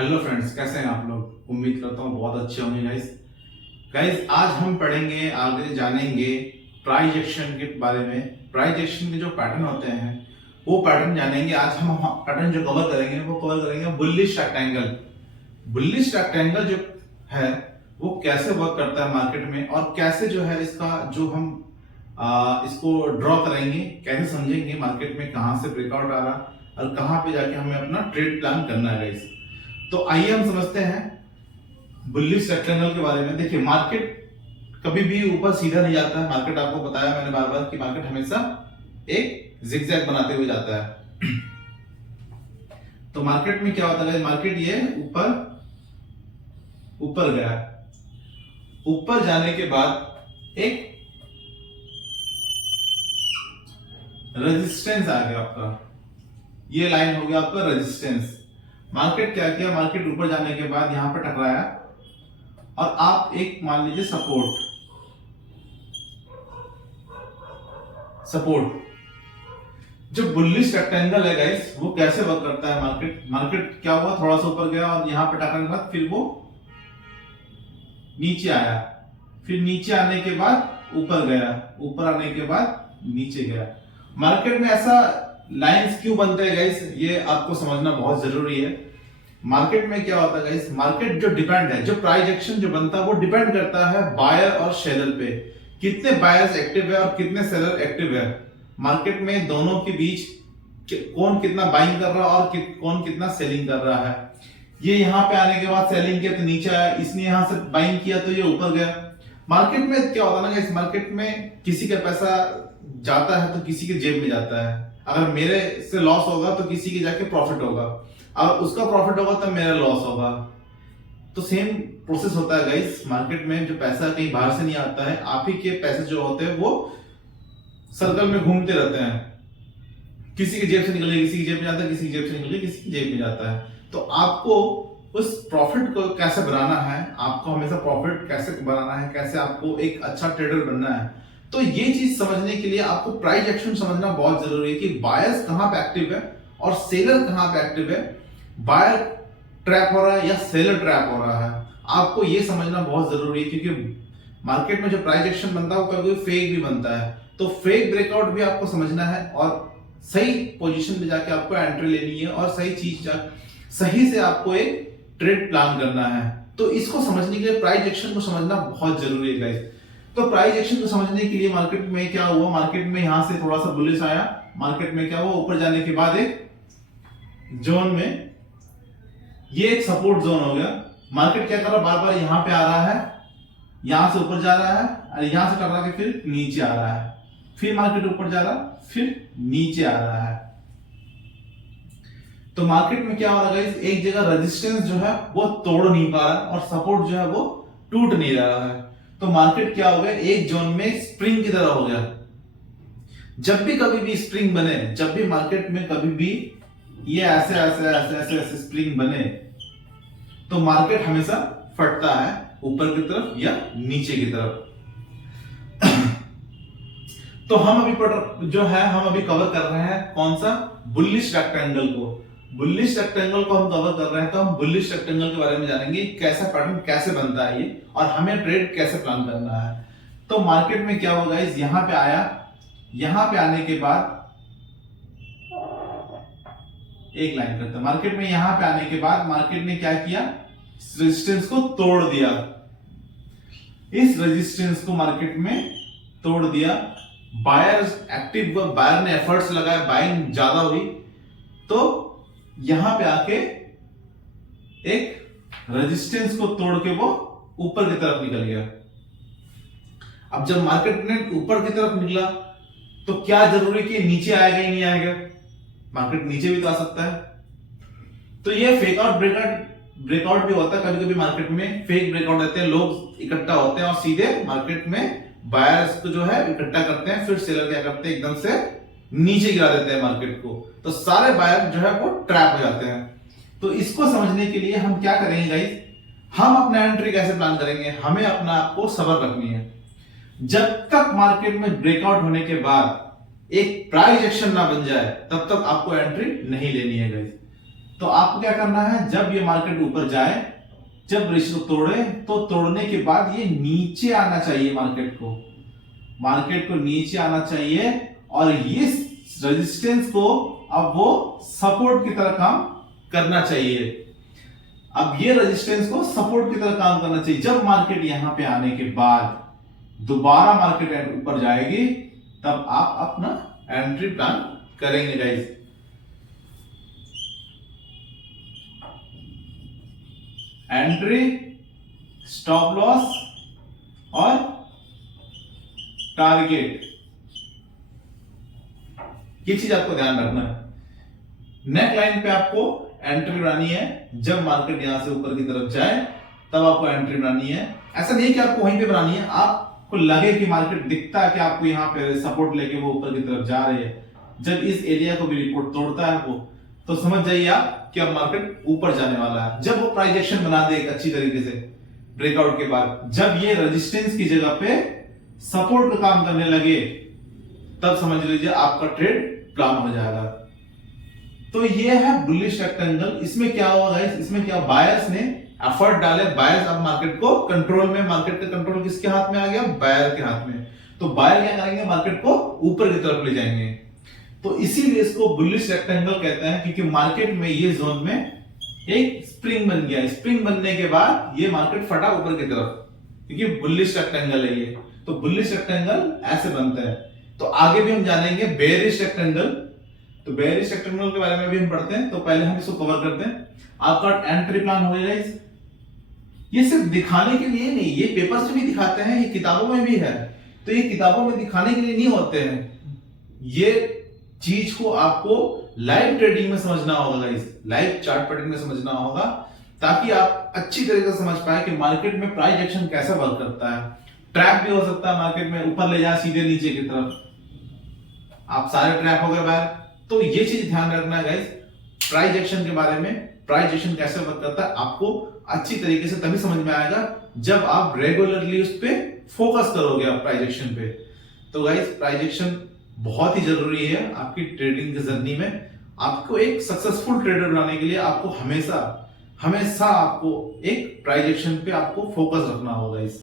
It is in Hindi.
हेलो फ्रेंड्स, कैसे हैं आप लोग। उम्मीद करता हूँ बहुत अच्छे होंगे गाइस। गाइस आज हम पढ़ेंगे, आगे जानेंगे प्राइस एक्शन के बारे में। प्राइस एक्शन के जो पैटर्न होते हैं वो पैटर्न जानेंगे। आज हम पैटर्न जो कवर करेंगे वो कवर करेंगे बुलिश रेक्टेंगल। बुलिश रेक्टेंगल जो है वो कैसे वर्क करता है मार्केट में, और कैसे जो है इसका जो हम इसको ड्रॉ करेंगे, कैसे समझेंगे मार्केट में कहाँ से ब्रेकआउट आ रहा और कहाँ पे जाके हमें अपना ट्रेड प्लान करना है गाइस। तो आइए हम समझते हैं बुलिश रेक्टेंगल के बारे में। देखिए, मार्केट कभी भी ऊपर सीधा नहीं जाता है। मार्केट, आपको बताया मैंने बार बार कि मार्केट हमेशा एक जिगजैग बनाते हुए जाता है। तो मार्केट में क्या होता है, मार्केट ये ऊपर ऊपर गया, ऊपर जाने के बाद एक रेजिस्टेंस आ गया आपका, ये लाइन हो गया आपका रेजिस्टेंस। मार्केट क्या किया, मार्केट ऊपर जाने के बाद यहां पर टकराया और आप एक मान लीजिए सपोर्ट। जो बुलिश रेक्टेंगल है गाइस वो कैसे वर्क करता है। मार्केट क्या हुआ, थोड़ा सा ऊपर गया और यहां पर टकराने के बाद फिर वो नीचे आया, फिर नीचे आने के बाद ऊपर गया, ऊपर आने के बाद नीचे गया। मार्केट में ऐसा लाइंस क्यों बनते हैं गाइस, ये आपको समझना बहुत जरूरी है। मार्केट में क्या होता है गाइस, मार्केट जो डिपेंड है, जो प्राइस एक्शन जो बनता है वो डिपेंड करता है बायर और सेलर पे। कितने बायर्स एक्टिव है और कितने सेलर एक्टिव है। मार्केट में दोनों के बीच कौन कितना बाइंग कर रहा है और कौन कितना सेलिंग कर रहा है। ये यहाँ पे आने के बाद सेलिंग किया तो नीचे आया, इसने यहां से बाइंग किया तो ये ऊपर गया। मार्केट में क्या होता है ना गाइस, मार्केट में किसी का पैसा जाता है तो किसी के जेब में जाता है। अगर मेरे से लॉस होगा तो किसी के जाके प्रॉफिट होगा, अगर उसका प्रॉफिट होगा तब मेरा लॉस होगा। तो सेम प्रोसेस होता है गाइस मार्केट में। जो पैसा कहीं बाहर से नहीं आता है, आप ही के पैसे जो होते हैं वो सर्कल में घूमते रहते हैं। किसी की जेब से निकल के किसी की जेब में जाता है, किसी की जेब से निकल के किसी की जेब में जाता है। तो आपको उस प्रॉफिट को कैसे बनाना है, आपको हमेशा प्रॉफिट कैसे बनाना है, कैसे आपको एक अच्छा ट्रेडर बनना है, तो ये चीज समझने के लिए आपको प्राइस एक्शन समझना बहुत जरूरी है कि बायर्स कहां पे एक्टिव है और सेलर कहां पे एक्टिव है। बायर ट्रैप हो रहा है या सेलर ट्रैप हो रहा है, आपको ये समझना बहुत जरूरी है। क्योंकि मार्केट में जो प्राइस एक्शन बनता है वो कभी फेक भी बनता है, तो फेक ब्रेकआउट भी आपको समझना है और सही पोजीशन पे जाके आपको एंट्री लेनी है और सही चीज सही से आपको एक ट्रेड प्लान करना है। तो इसको समझने के लिए प्राइस एक्शन को समझना बहुत जरूरी है गाइस। तो प्राइस एक्शन को समझने के लिए मार्केट में क्या हुआ, मार्केट में यहां से थोड़ा सा बुलिश आया, मार्केट में क्या हुआ, ऊपर जाने के बाद एक जोन में, ये एक सपोर्ट जोन हो गया। मार्केट क्या कर रहा है, बार बार यहां पे आ रहा है, यहां से ऊपर जा रहा है और यहां से टकरा के फिर नीचे आ रहा है, फिर मार्केट ऊपर जा रहा है, फिर नीचे आ रहा है। तो मार्केट में क्या हो रहा है, एक जगह रेजिस्टेंस जो है वो तोड़ नहीं पा रहा और सपोर्ट जो है वो टूट नहीं रहा है। तो मार्केट क्या हो गया, एक जोन में स्प्रिंग की तरह हो गया। जब भी कभी भी स्प्रिंग बने, जब भी मार्केट में कभी भी ये ऐसे ऐसे ऐसे ऐसे ऐसे स्प्रिंग बने, तो मार्केट हमेशा फटता है ऊपर की तरफ या नीचे की तरफ। तो हम अभी कवर कर रहे हैं कौन सा, बुलिश रेक्टेंगल को। बुलिश रेक्टेंगल को हम कवर कर रहे हैं, तो हम बुलिश रेक्टेंगल के बारे में जानेंगे, कैसा पैटर्न कैसे बनता है ये, और हमें ट्रेड कैसे प्लान करना है। तो मार्केट में क्या होगा, इस यहां पे आया, यहां पे आने के बाद एक लाइन करते हैं। मार्केट में यहां पे आने के बाद मार्केट ने क्या किया, रेजिस्टेंस को तोड़ दिया। इस रेजिस्टेंस को मार्केट में तोड़ दिया, बायर्स एक्टिव, बायर ने एफर्ट्स लगाए, बाइंग ज्यादा हुई, तो यहां पे आके एक रेजिस्टेंस को तोड़ के वो ऊपर की तरफ निकल गया। अब जब मार्केट ने ऊपर की तरफ निकला तो क्या जरूरी कि नीचे आएगा ही नहीं आएगा, मार्केट नीचे भी तो आ सकता है। तो ये फेकआउट ब्रेकआउट भी होता है। कभी कभी मार्केट में फेक ब्रेकआउट देते हैं, लोग इकट्ठा होते हैं और सीधे मार्केट में बायर्स को जो है इकट्ठा करते हैं, फिर सेलर क्या करते हैं, एकदम से नीचे गिरा देते हैं मार्केट को, तो सारे बायर जो है वो ट्रैप हो जाते हैं। तो इसको समझने के लिए हम क्या करेंगे गाइस, हम अपना एंट्री कैसे प्लान करेंगे, हमें अपना आपको सब्र रखनी है। जब तक मार्केट में ब्रेकआउट होने के बाद एक प्राइस एक्शन ना बन जाए तब तक आपको एंट्री नहीं लेनी है गाइस। तो आपको क्या करना है, जब ये मार्केट ऊपर जाए, जब रेशियो तोड़े, तो तोड़ने के बाद ये नीचे आना चाहिए, मार्केट को नीचे आना चाहिए, और ये रेजिस्टेंस को अब वो सपोर्ट की तरह काम करना चाहिए। अब ये रेजिस्टेंस को सपोर्ट की तरह काम करना चाहिए। जब मार्केट यहां पे आने के बाद दोबारा मार्केट ऊपर जाएगी, तब आप अपना एंट्री प्लान करेंगे गाइस। एंट्री, स्टॉप लॉस और टारगेट, ये चीज आपको ध्यान रखना है। नेक लाइन पे आपको एंट्री बनानी है, जब मार्केट यहां से ऊपर की तरफ जाए तब आपको एंट्री बनानी है। ऐसा नहीं कि आपको वहीं पे बनानी है, आपको लगे कि मार्केट दिखता है कि आपको यहां पे सपोर्ट लेके वो ऊपर की तरफ जा रही है, जब इस एरिया को भी रिपोर्ट तोड़ता है वो, तो समझ जाइए आप कि अब मार्केट ऊपर जाने वाला है। जब वो प्राइस एक्शन बना दे एक अच्छी तरीके से ब्रेकआउट के बाद, जब ये रेजिस्टेंस की जगह पे सपोर्ट का काम करने लगे, तब समझ लीजिए आपका ट्रेड प्लान हो जाएगा। तो ये है बुलिश रेक्टेंगल। इसमें क्या हुआ गाइस, इसमें क्या बायर्स ने एफर्ट डाले, बायर्स अब मार्केट को कंट्रोल में, मार्केट का कंट्रोल किसके हाथ में आ गया, बायर के हाथ में। तो बायर क्या करेंगे, मार्केट को ऊपर की तरफ ले जाएंगे। तो इसीलिए इसको बुलिश रेक्टेंगल कहते हैं, क्योंकि मार्केट में ये जोन में एक स्प्रिंग बन गया। स्प्रिंग बनने के बाद ये मार्केट फटा ऊपर की तरफ, क्योंकि बुलिश रेक्टेंगल है ये। तो बुलिश रेक्टेंगल ऐसे बनता है। तो आगे भी हम जानेंगे बेयरिश रेक्टेंगल। तो बेयरिश रेक्टेंगल के बारे में भी हम पढ़ते हैं, तो पहले हम इसको कवर करते हैं। आपका एंट्री प्लान हो गया। ये सिर्फ दिखाने के लिए नहीं, ये पेपर्स में भी दिखाते हैं, ये किताबों में भी है। तो ये किताबों में दिखाने के लिए नहीं होते हैं, ये चीज को आपको लाइव ट्रेडिंग में समझना होगा गाइस, लाइव चार्ट पैटर्न में समझना होगा, ताकि आप अच्छी तरीके से समझ पाए कि मार्केट में प्राइस एक्शन कैसा वर्क करता है। ट्रैप भी हो सकता है मार्केट में, ऊपर ले जाए सीधे नीचे की तरफ, आप सारे ट्रैप हो गए बाहर। तो ये चीज ध्यान रखना है गाइस, प्राइस एक्शन के बारे में, प्राइस एक्शन कैसे वर्क करता है आपको अच्छी तरीके से तभी समझ में आएगा जब आप रेगुलरली उस पे फोकस करोगे आप प्राइस एक्शन पे। तो गाइस प्राइस एक्शन बहुत ही जरूरी है आपकी ट्रेडिंग की जर्नी में। आपको एक सक्सेसफुल ट्रेडर बनाने के लिए आपको हमेशा आपको एक प्राइस एक्शन पे आपको फोकस रखना होगा। इस